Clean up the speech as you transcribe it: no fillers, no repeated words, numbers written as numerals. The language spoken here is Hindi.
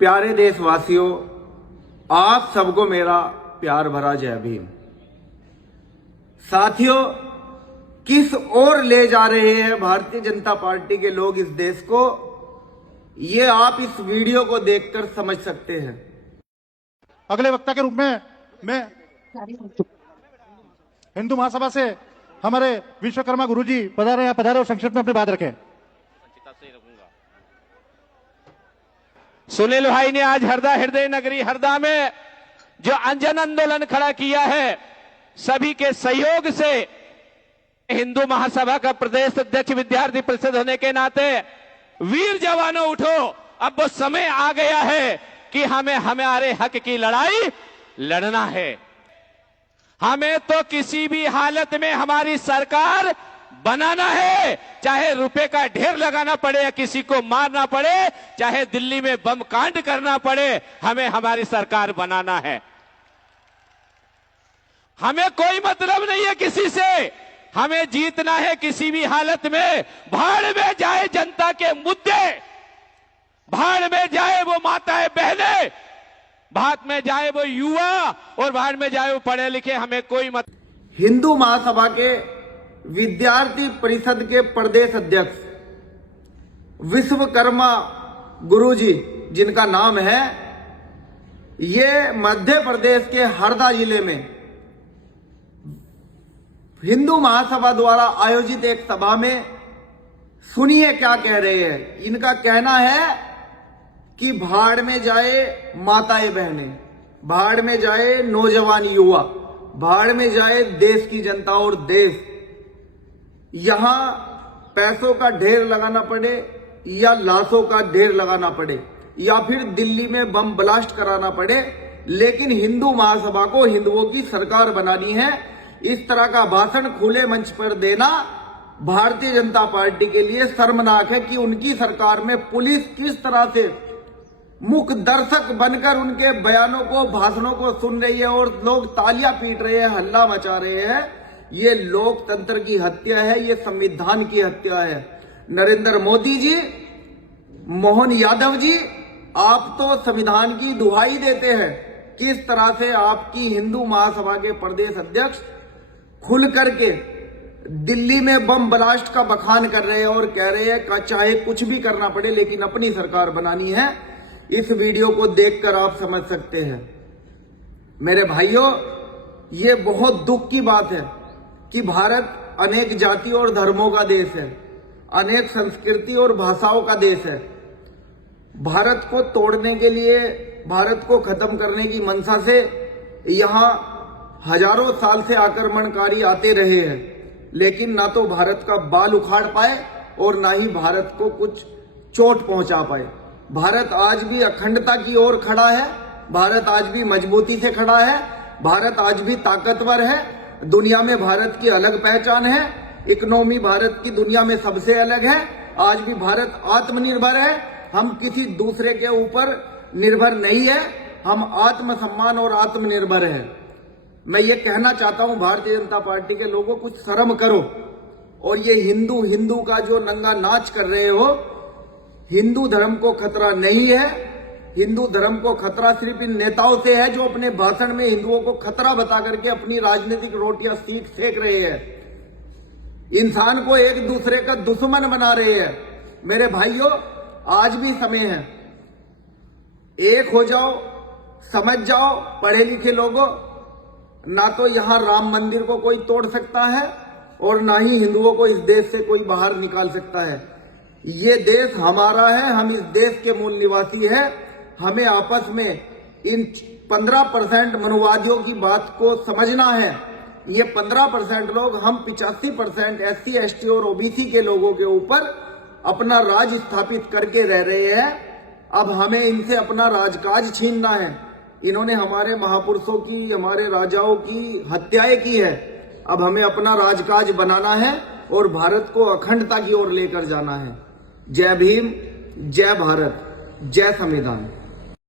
प्यारे देशवासियों, आप सबको मेरा प्यार भरा जय भीम। साथियों, किस ओर ले जा रहे हैं भारतीय जनता पार्टी के लोग इस देश को, ये आप इस वीडियो को देखकर समझ सकते हैं। अगले वक्ता के रूप में मैं हिंदू महासभा से हमारे विश्वकर्मा गुरुजी पधारे और संक्षिप्त में अपनी बात रखें। सुनील भाई ने आज हरदा हृदय नगरी हरदा में जो जन आंदोलन खड़ा किया है, सभी के सहयोग से हिंदू महासभा का प्रदेश अध्यक्ष विद्यार्थी परिषद होने के नाते, वीर जवानों उठो, अब वो समय आ गया है कि हमें हमारे हक की लड़ाई लड़ना है। हमें तो किसी भी हालत में हमारी सरकार बनाना है, चाहे रुपए का ढेर लगाना पड़े या किसी को मारना पड़े, चाहे दिल्ली में बम कांड करना पड़े, हमें हमारी सरकार बनाना है। हमें कोई मतलब नहीं है किसी से, हमें जीतना है किसी भी हालत में। भाड़ में जाए जनता के मुद्दे, भाड़ में जाए वो माताएं बहनें, भाड़ में जाए वो युवा और भाड़ में जाए वो पढ़े लिखे, हमें कोई मत। हिंदू महासभा के विद्यार्थी परिषद के प्रदेश अध्यक्ष विश्वकर्मा गुरुजी, जिनका नाम है, ये मध्य प्रदेश के हरदा जिले में हिंदू महासभा द्वारा आयोजित एक सभा में सुनिए क्या कह रहे हैं। इनका कहना है कि भाड़ में जाए माताएं बहनें, भाड़ में जाए नौजवान युवा, भाड़ में जाए देश की जनता और देश। यहां पैसों का ढेर लगाना पड़े या लाशों का ढेर लगाना पड़े या फिर दिल्ली में बम ब्लास्ट कराना पड़े, लेकिन हिंदू महासभा को हिंदुओं की सरकार बनानी है। इस तरह का भाषण खुले मंच पर देना भारतीय जनता पार्टी के लिए शर्मनाक है कि उनकी सरकार में पुलिस किस तरह से मुख्य दर्शक बनकर उनके बयानों को, भाषणों को सुन रही है और लोग तालियां पीट रहे हैं, हल्ला मचा रहे हैं। ये लोकतंत्र की हत्या है, ये संविधान की हत्या है। नरेंद्र मोदी जी, मोहन यादव जी, आप तो संविधान की दुहाई देते हैं। किस तरह से आपकी हिंदू महासभा के प्रदेश अध्यक्ष खुल करके दिल्ली में बम ब्लास्ट का बखान कर रहे हैं और कह रहे हैं कि चाहे कुछ भी करना पड़े लेकिन अपनी सरकार बनानी है। इस वीडियो को देखकर आप समझ सकते हैं। मेरे भाइयों, ये बहुत दुख की बात है कि भारत अनेक जाति और धर्मों का देश है, अनेक संस्कृति और भाषाओं का देश है। भारत को तोड़ने के लिए, भारत को खत्म करने की मंशा से यहां हजारों साल से आक्रमणकारी आते रहे हैं, लेकिन ना तो भारत का बाल उखाड़ पाए और ना ही भारत को कुछ चोट पहुंचा पाए। भारत आज भी अखंडता की ओर खड़ा है, भारत आज भी मजबूती से खड़ा है, भारत आज भी ताकतवर है। दुनिया में भारत की अलग पहचान है, इकोनॉमी भारत की दुनिया में सबसे अलग है। आज भी भारत आत्मनिर्भर है, हम किसी दूसरे के ऊपर निर्भर नहीं है, हम आत्मसम्मान और आत्मनिर्भर है। मैं ये कहना चाहता हूं भारतीय जनता पार्टी के लोगों, कुछ शर्म करो और ये हिंदू का जो नंगा नाच कर रहे हो, हिंदू धर्म को खतरा नहीं है। हिंदू धर्म को खतरा सिर्फ इन नेताओं से है जो अपने भाषण में हिंदुओं को खतरा बता करके अपनी राजनीतिक रोटियां सेक रहे हैं, इंसान को एक दूसरे का दुश्मन बना रहे हैं। मेरे भाइयों, आज भी समय है, एक हो जाओ, समझ जाओ पढ़े लिखे लोगों। ना तो यहां राम मंदिर को कोई तोड़ सकता है और ना ही हिंदुओं को इस देश से कोई बाहर निकाल सकता है। ये देश हमारा है, हम इस देश के मूल निवासी हैं। हमें आपस में इन 15% मनुवादियों की बात को समझना है। ये 15% लोग, हम 85% SC ST और OBC के लोगों के ऊपर अपना राज स्थापित करके रह रहे हैं। अब हमें इनसे अपना राजकाज छीनना है। इन्होंने हमारे महापुरुषों की, हमारे राजाओं की हत्याएं की है। अब हमें अपना राजकाज बनाना है और भारत को अखंडता की ओर लेकर जाना है। जय भीम, जय भारत, जय संविधान।